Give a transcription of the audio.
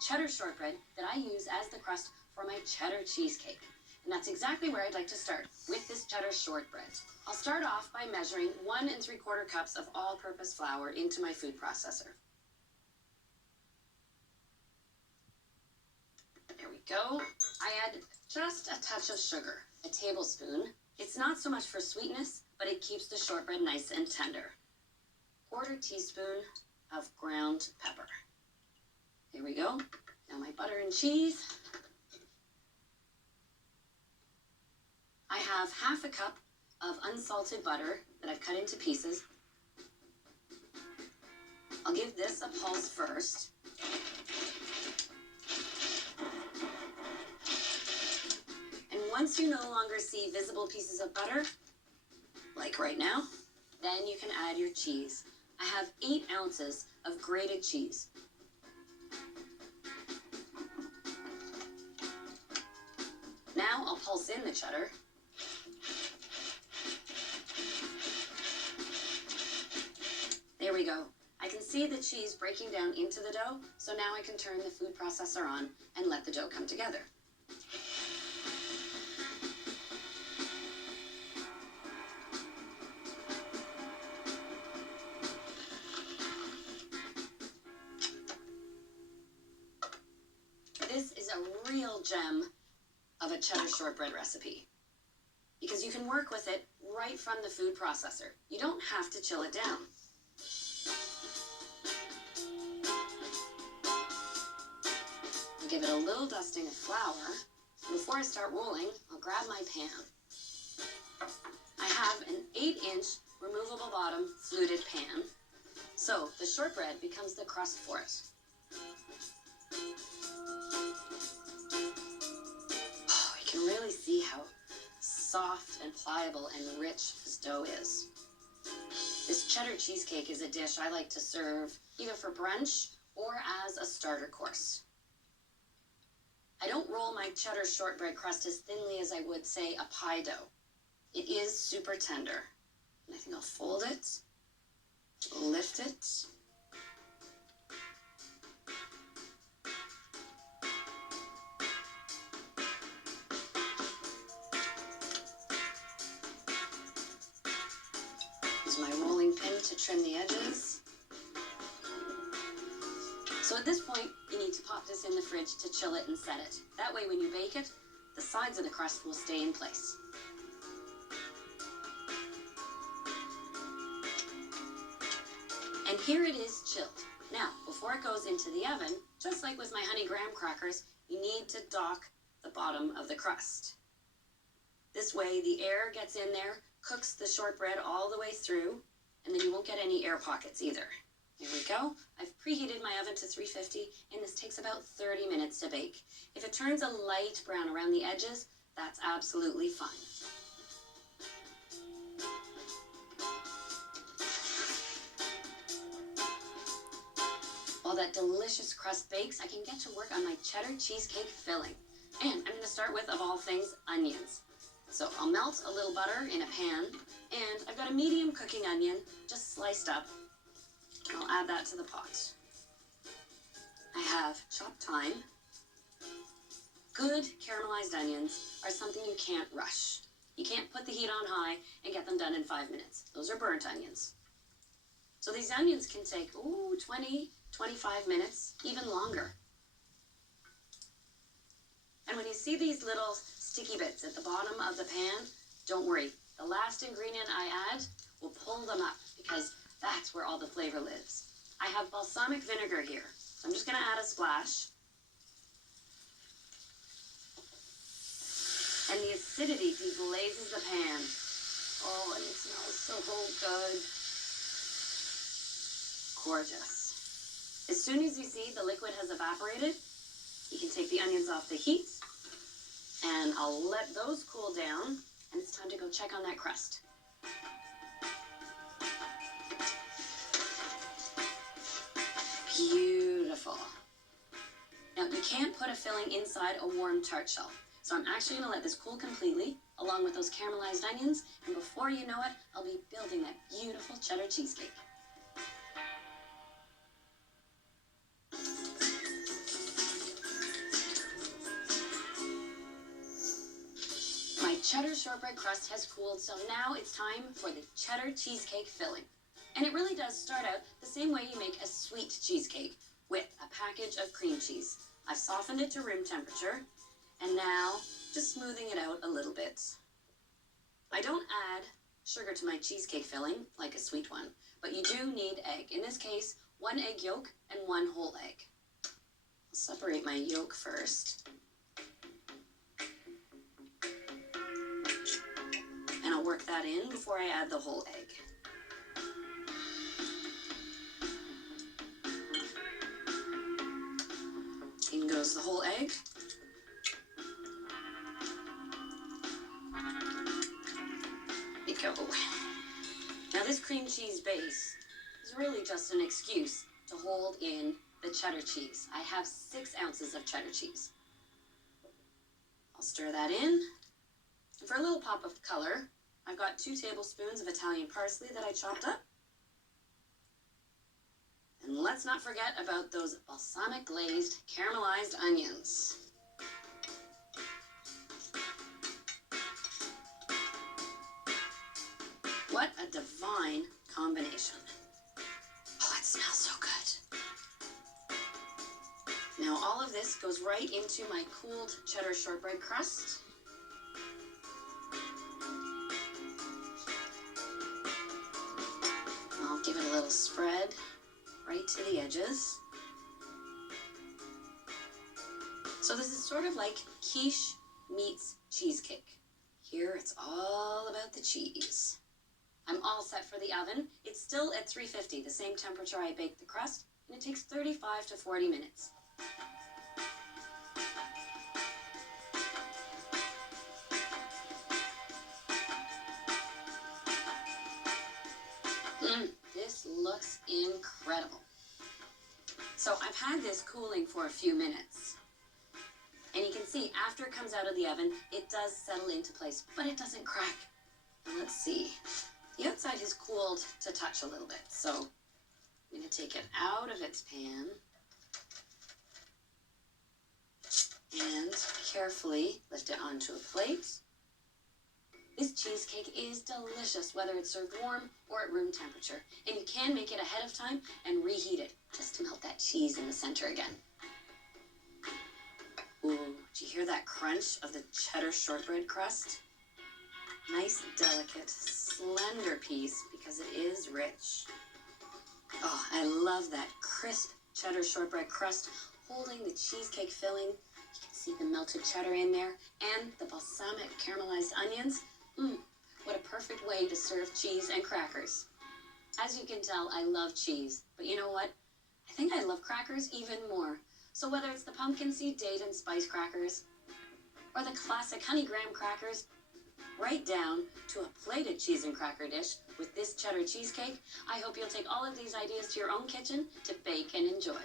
cheddar shortbread that I use as the crust for my cheddar cheesecake. And that's exactly where I'd like to start, with this cheddar shortbread. I'll start off by measuring 1 3/4 cups of all-purpose flour into my food processor. There we go. I add just a touch of sugar, a tablespoon. It's not so much for sweetness, but it keeps the shortbread nice and tender. 1/4 teaspoon of ground pepper. There we go. Now my butter and cheese. I have 1/2 cup of unsalted butter that I've cut into pieces. I'll give this a pulse first. And once you no longer see visible pieces of butter, like right now, then you can add your cheese. I have 8 ounces of grated cheese. Now I'll pulse in the cheddar. There we go. I can see the cheese breaking down into the dough, so now I can turn the food processor on and let the dough come together. This is a real gem of a cheddar shortbread recipe because you can work with it right from the food processor. You don't have to chill it down. I'll give it a little dusting of flour. Before I start rolling, I'll grab my pan. I have an 8-inch removable bottom fluted pan, so the shortbread becomes the crust for it. Oh, you can really see how soft and pliable and rich this dough is. This cheddar cheesecake is a dish I like to serve either for brunch or as a starter course. I don't roll my cheddar shortbread crust as thinly as I would, say, a pie dough. It is super tender. And I think I'll fold it, lift it, use my rolling pin to trim the edges. So at this point, you need to pop this in the fridge to chill it and set it. That way when you bake it, the sides of the crust will stay in place. And here it is chilled. Now, before it goes into the oven, just like with my honey graham crackers, you need to dock the bottom of the crust. This way the air gets in there, cooks the shortbread all the way through, and then you won't get any air pockets either. Here we go. I've preheated my oven to 350, and this takes about 30 minutes to bake. If it turns a light brown around the edges, that's absolutely fine. While that delicious crust bakes, I can get to work on my cheddar cheesecake filling. And I'm going to start with, of all things, onions. So I'll melt a little butter in a pan, and I've got a medium cooking onion, just sliced up. I'll add that to the pot. I have chopped thyme. Good caramelized onions are something you can't rush. You can't put the heat on high and get them done in 5 minutes. Those are burnt onions. So these onions can take, 20, 25 minutes, even longer. And when you see these little sticky bits at the bottom of the pan, don't worry. The last ingredient I add will pull them up because that's where all the flavor lives. I have balsamic vinegar here, so I'm just going to add a splash. And the acidity deglazes the pan. Oh, and it smells so good. Gorgeous. As soon as you see the liquid has evaporated, you can take the onions off the heat, and I'll let those cool down, and it's time to go check on that crust. Beautiful. Now, you can't put a filling inside a warm tart shell, so I'm actually going to let this cool completely, along with those caramelized onions, and before you know it, I'll be building that beautiful cheddar cheesecake. cheddar shortbread crust has cooled, so now it's time for the cheddar cheesecake filling. And it really does start out the same way you make a sweet cheesecake, with a package of cream cheese. I've softened it to room temperature, and now just smoothing it out a little bit. I don't add sugar to my cheesecake filling like a sweet one, but you do need egg. In this case, 1 egg yolk and 1 whole egg. I'll separate my yolk first. And I'll work that in before I add the whole egg. In goes the whole egg. There we go. Now this cream cheese base is really just an excuse to hold in the cheddar cheese. I have 6 ounces of cheddar cheese. I'll stir that in. For a little pop of color, I've got 2 tablespoons of Italian parsley that I chopped up. And let's not forget about those balsamic glazed caramelized onions. What a divine combination. Oh, it smells so good. Now all of this goes right into my cooled cheddar shortbread crust. I'll give it a little spread right to the edges. So this is sort of like quiche meets cheesecake. Here it's all about the cheese. I'm all set for the oven. It's still at 350, the same temperature I baked the crust, and it takes 35 to 40 minutes. This looks incredible. So I've had this cooling for a few minutes. And you can see after it comes out of the oven, it does settle into place, but it doesn't crack. Let's see. The outside has cooled to touch a little bit, so I'm going to take it out of its pan and carefully lift it onto a plate. This cheesecake is delicious, whether it's served warm or at room temperature. And you can make it ahead of time and reheat it, just to melt that cheese in the center again. Ooh, do you hear that crunch of the cheddar shortbread crust? Nice, delicate, slender piece because it is rich. Oh, I love that crisp cheddar shortbread crust holding the cheesecake filling. You can see the melted cheddar in there and the balsamic caramelized onions. What a perfect way to serve cheese and crackers. As you can tell, I love cheese, but you know what? I think I love crackers even more. So whether it's the pumpkin seed date and spice crackers, or the classic honey graham crackers, right down to a plated cheese and cracker dish with this cheddar cheesecake, I hope you'll take all of these ideas to your own kitchen to bake and enjoy.